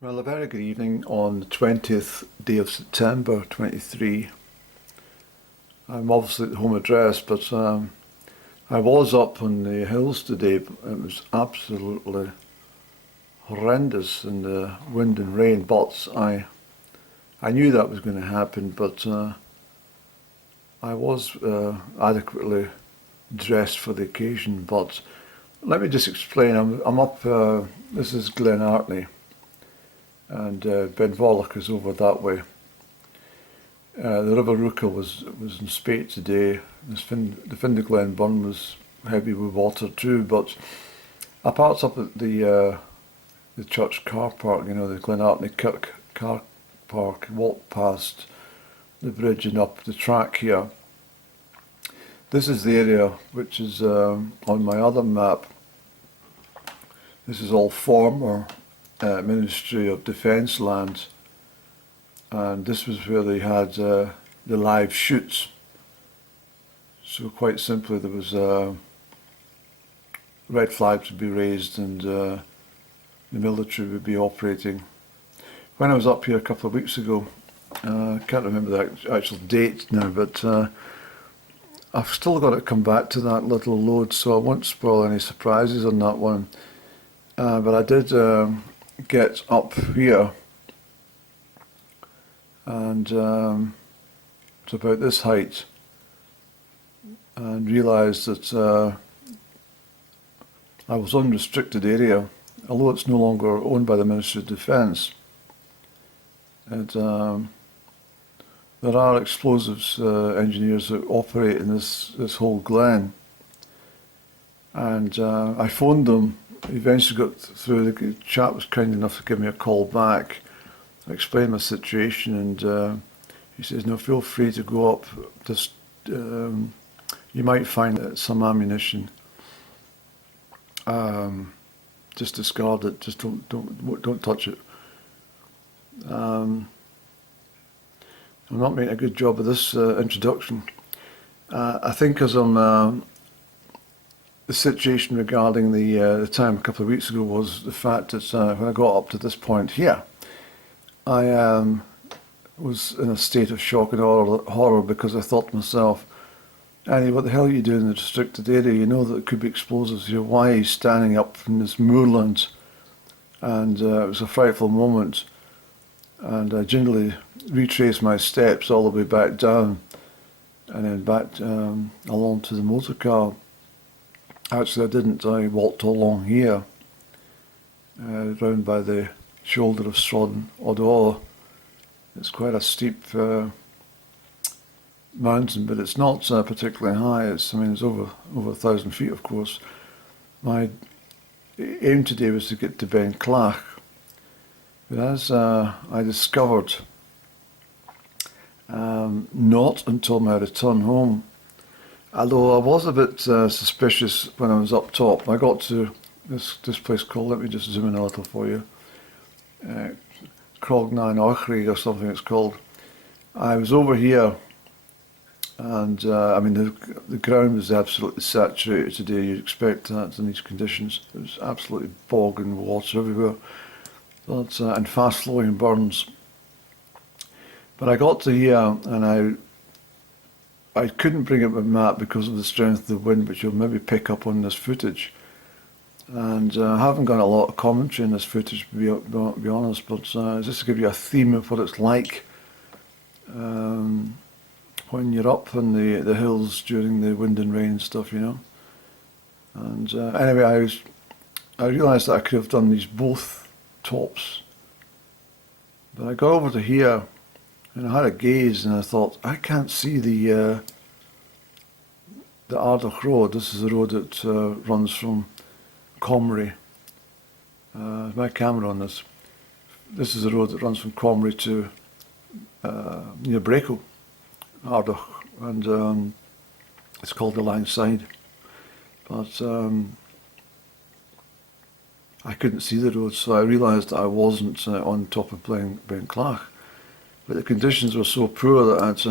Well, a very good evening on the 20th day of September 23. I'm obviously at the home address, but I was up on the hills today. But it was absolutely horrendous in the wind and rain, but I knew that was going to happen, but I was adequately dressed for the occasion. But let me just explain. I'm up, this is Glen Artney, and Ben Clach is over that way. The River Rooka was in spate today. The Findeglen Burn was heavy with water too, but I parked up at the church car park, the Glen Artney Kirk car park, walked past the bridge and up the track here. This is the area which is on my other map. This is all former Ministry of Defence land, and this was where they had the live shoots. So quite simply, there was red flags would be raised and the military would be operating. When I was up here a couple of weeks ago, I can't remember the actual date now, but I've still got to come back to that little load, so I won't spoil any surprises on that one. But I did get up here, and to about this height, and realised that I was on restricted area, although it's no longer owned by the Ministry of Defence. And there are explosives engineers that operate in this whole glen, and I phoned them. Eventually got through. The chap was kind enough to give me a call back. I explained my situation, and he says, "No, feel free to go up. Just you might find some ammunition. Just discard it. Just don't touch it." I'm not making a good job of this introduction. I think as I'm the situation regarding the time a couple of weeks ago was the fact that when I got up to this point here, I was in a state of shock and horror because I thought to myself, Annie, what the hell are you doing in the restricted area? You know that there could be explosives here. Why are you standing up in this moorland? And it was a frightful moment. And I gingerly retraced my steps all the way back down and then back along to the motor car. Actually, I didn't. I walked along here, round by the shoulder of Srodden, although it's quite a steep mountain, but it's not particularly high. It's over 1,000 feet, of course. My aim today was to get to Ben Clach, but as I discovered, not until my return home, although I was a bit suspicious when I was up top. I got to this place called, let me just zoom in a little for you, Crognan Ochrig or something it's called. I was over here, and the ground was absolutely saturated today. You'd expect that in these conditions. It was absolutely bogging water everywhere, but, and fast flowing burns. But I got to here, and I couldn't bring up my map because of the strength of the wind, which you'll maybe pick up on this footage. And I haven't got a lot of commentary in this footage, to be honest, but just to give you a theme of what it's like when you're up on the hills during the wind and rain and stuff, And anyway, I realised that I could have done these both tops. But I got over to here, and I had a gaze, and I thought, I can't see the Ardagh Road. This is the road that runs from Comrie. My camera on this. This is the road that runs from Comrie to near Braco, Ardagh, and it's called the Langside. But I couldn't see the road, so I realised that I wasn't on top of Ben Clach. But the conditions were so poor that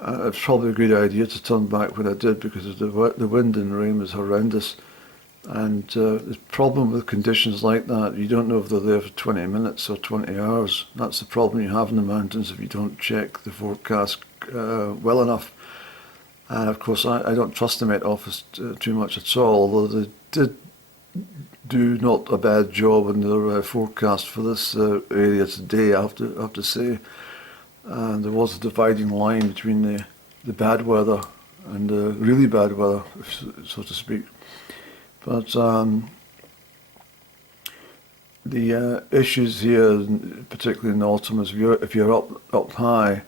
it's probably a good idea to turn back when I did, because the wind and rain was horrendous. And the problem with conditions like that, you don't know if they're there for 20 minutes or 20 hours. That's the problem you have in the mountains if you don't check the forecast well enough. And of course, I don't trust the Met Office too much at all, although they did do not a bad job in their forecast for this area today, I have to say. And there was a dividing line between the bad weather and the really bad weather, so to speak. But the issues here, particularly in the autumn, is if you're up high,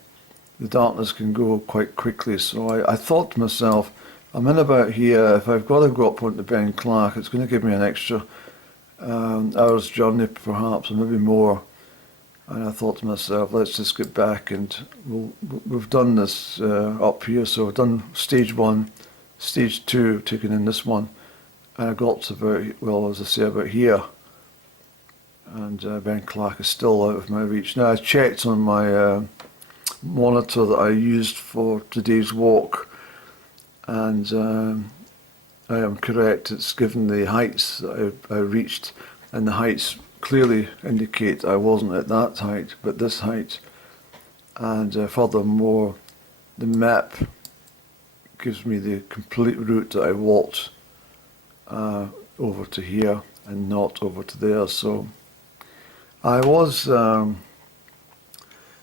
the darkness can go quite quickly. So I thought to myself, I'm in about here. If I've got to go up onto Ben Clach, it's going to give me an extra hour's journey, perhaps, or maybe more. And I thought to myself, let's just get back, and we've done this up here. So we've done stage 1, stage 2, taken in this one. And I got to about, well, as I say, about here. And Ben Clach is still out of my reach. Now, I checked on my monitor that I used for today's walk, and I am correct. It's given the heights that I reached, and the heights clearly indicate I wasn't at that height, but this height. And furthermore, the map gives me the complete route that I walked over to here and not over to there. So I was a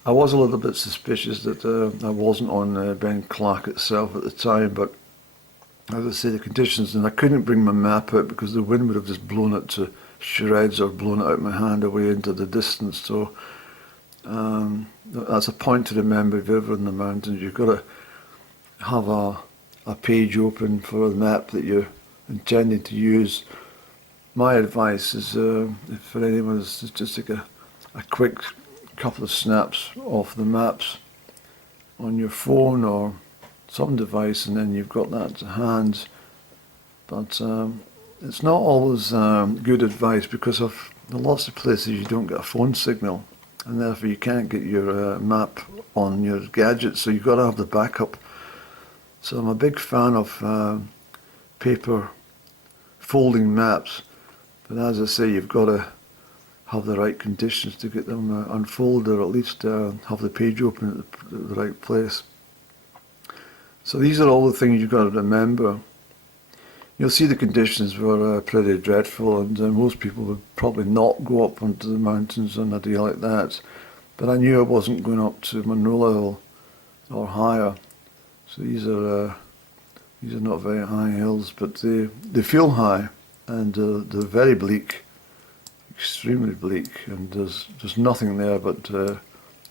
little bit suspicious that I wasn't on Ben Clach itself at the time, but as I say, the conditions, and I couldn't bring my map out because the wind would have just blown it to shreds or blown it out of my hand away into the distance. So that's a point to remember if you're ever in the mountains. You've got to have a page open for the map that you're intending to use. My advice is, if for anyone, is to just take a quick couple of snaps off the maps on your phone or some device, and then you've got that to hand. But it's not always good advice, because of lots of places you don't get a phone signal, and therefore you can't get your map on your gadget, so you've got to have the backup. So I'm a big fan of paper folding maps, but as I say, you've got to have the right conditions to get them unfolded, or at least have the page open at the right place. So these are all the things you've got to remember. You'll see the conditions were pretty dreadful, and most people would probably not go up onto the mountains on a day like that. But I knew I wasn't going up to Monroe Hill or higher. So these are not very high hills, but they feel high, and they're very bleak, extremely bleak, and there's nothing there but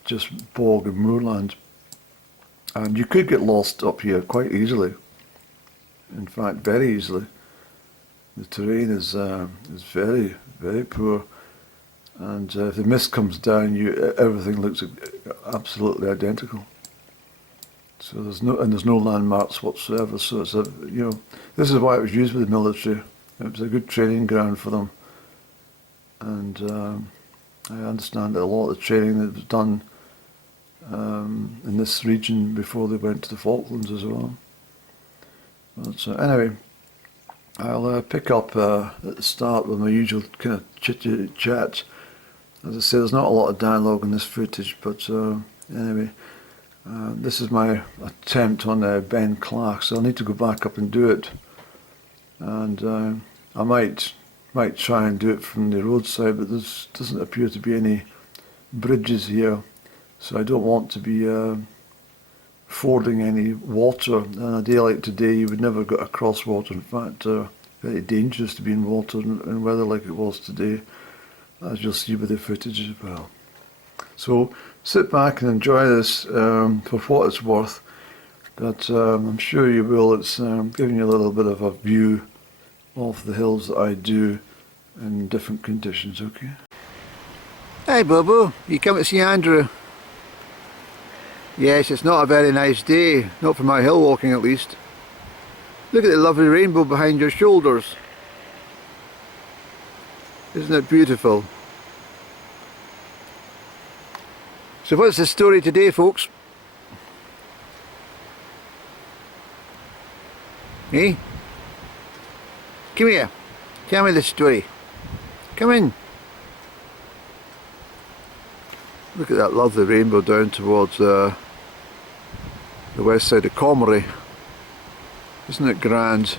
just bog and moorland. And you could get lost up here quite easily. In fact, very easily. The terrain is very, very poor, and if the mist comes down, everything looks absolutely identical. So there's no landmarks whatsoever. So it's this is why it was used with the military. It was a good training ground for them, and I understand that a lot of the training that was done in this region before they went to the Falklands as well. But anyway, I'll pick up at the start with my usual kind of chit-chat. As I say, there's not a lot of dialogue in this footage, but anyway, this is my attempt on Ben Clach, so I'll need to go back up and do it. And I might try and do it from the roadside, but there doesn't appear to be any bridges here, so I don't want to be fording any water. On a day like today, you would never get across water. In fact, very dangerous to be in water in weather like it was today, as you'll see with the footage as well. So sit back and enjoy this for what it's worth, but I'm sure you will. It's giving you a little bit of a view of the hills that I do in different conditions, okay? Hey Bobo, you come to see Andrew? Yes, it's not a very nice day, not for my hill walking at least. Look at the lovely rainbow behind your shoulders. Isn't it beautiful? So what's the story today, folks? Eh? Come here. Tell me the story. Come in. Look at that lovely rainbow down towards the west side of Comrie. Isn't it grand?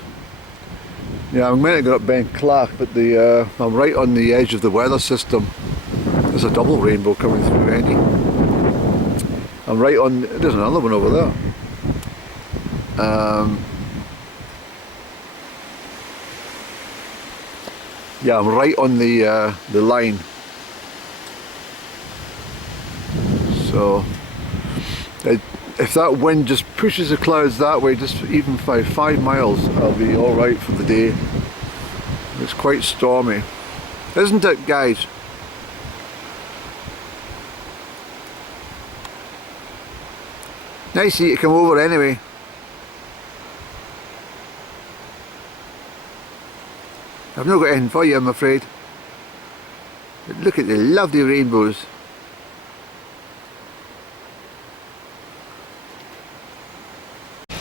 Yeah, I'm meant to go up Ben Clach, but I'm right on the edge of the weather system. There's a double rainbow coming through, Andy. I'm right on. There's another one over there. Yeah, I'm right on the line. So if that wind just pushes the clouds that way, just even by 5 miles, I'll be all right for the day. It's quite stormy, isn't it, guys? Nice of you to come over anyway. I've not got anything for you, I'm afraid. But look at the lovely rainbows.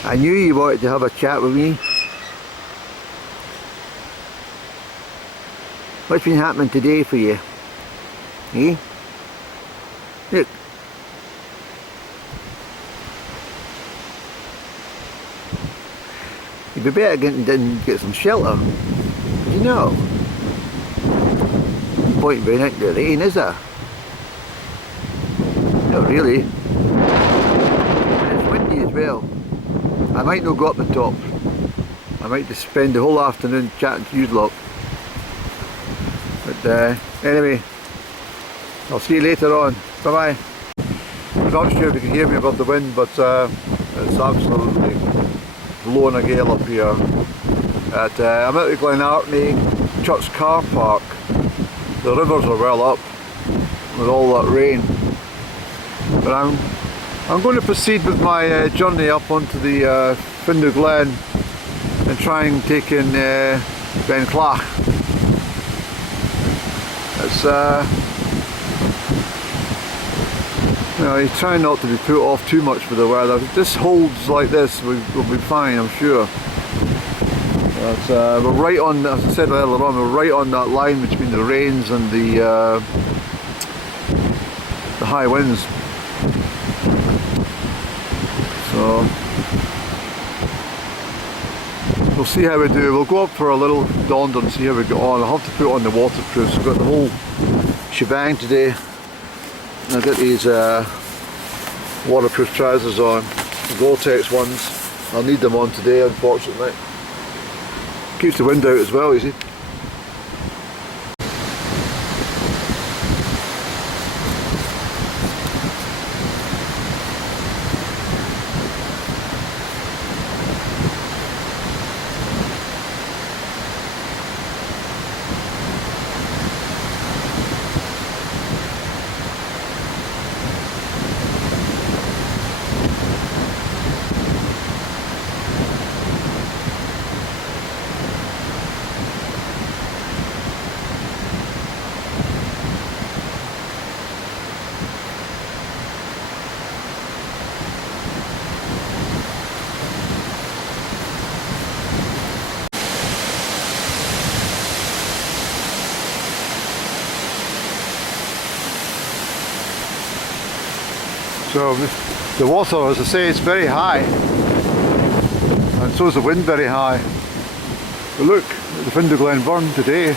I knew you wanted to have a chat with me. What's been happening today for you? Eh? Look. You'd be better getting get some shelter. You know. No point being out in the rain, is there? Not really. And it's windy as well. I might not go up the top. I might just spend the whole afternoon chatting to you lot. But anyway, I'll see you later on. Bye bye. I'm not sure if you can hear me above the wind, but it's absolutely blowing a gale up here. I'm at the Glenartney Church car park. The rivers are well up with all that rain. But I'm going to proceed with my journey up onto the Findle Glen and try and take in Ben Clach. It's you know, you try not to be put off too much with the weather. If this holds like this, we'll be fine, I'm sure. But we're right on, as I said earlier on, we're right on that line between the rains and the high winds. So we'll see how we do. We'll go up for a little daunder and see how we get on. I'll have to put on the waterproofs. I've got the whole shebang today. I've got these waterproof trousers on, the Gore-Tex ones. I'll need them on today, unfortunately. Keeps the wind out as well, you see. So the water, as I say, it's very high, and so is the wind very high. But look at the Findle Glen burn today.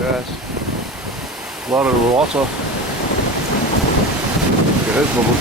Yes, a lot of water. Look at his bubble.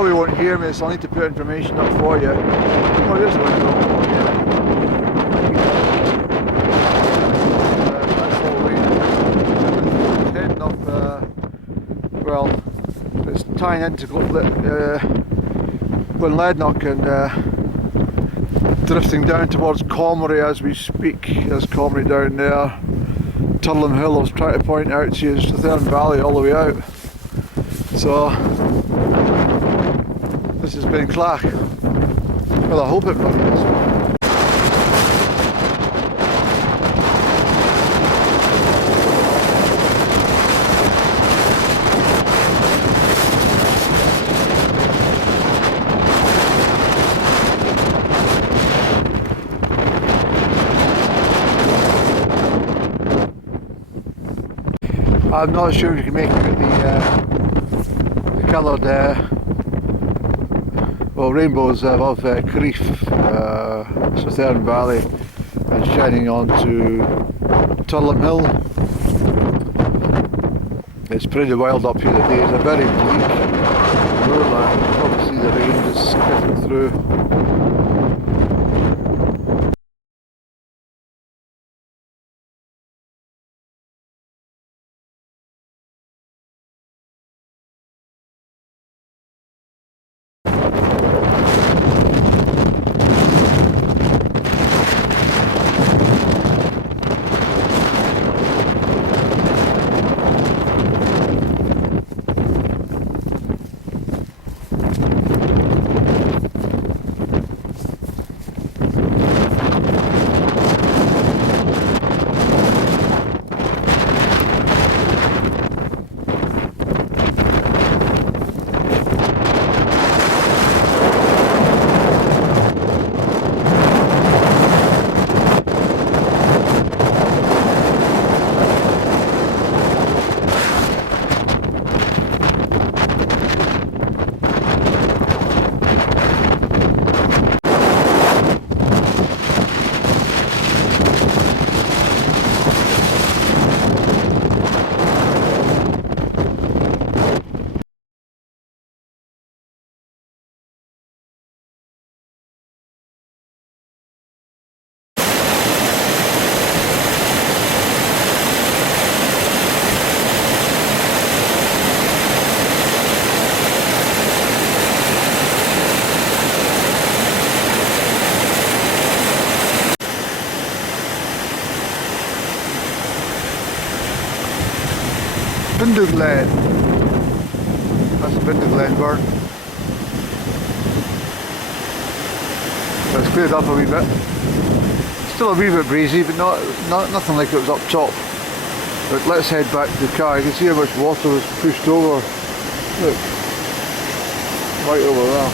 probably won't hear me, so I'll need to put information up for you. Oh, there's the window. That's all rain. Heading up, well, it's tying into Glenlednock and drifting down towards Comrie as we speak. There's Comrie down there. Turlham Hill, I was trying to point out to you, is the Thurn Valley all the way out. So, this is Ben Clach. Well, I hope it runs. I'm not sure if you can make out the coloured well, rainbows above Crieff, Thurn Valley, and shining onto Turlham Hill. It's pretty wild up here today. It's a very bleak moorland. You can probably see the rain just skipping through. Glen. That's the Glen bird. It's cleared up a wee bit. Still a wee bit breezy, but nothing like it was up top. But let's head back to the car. You can see how much water was pushed over. Look, right over there.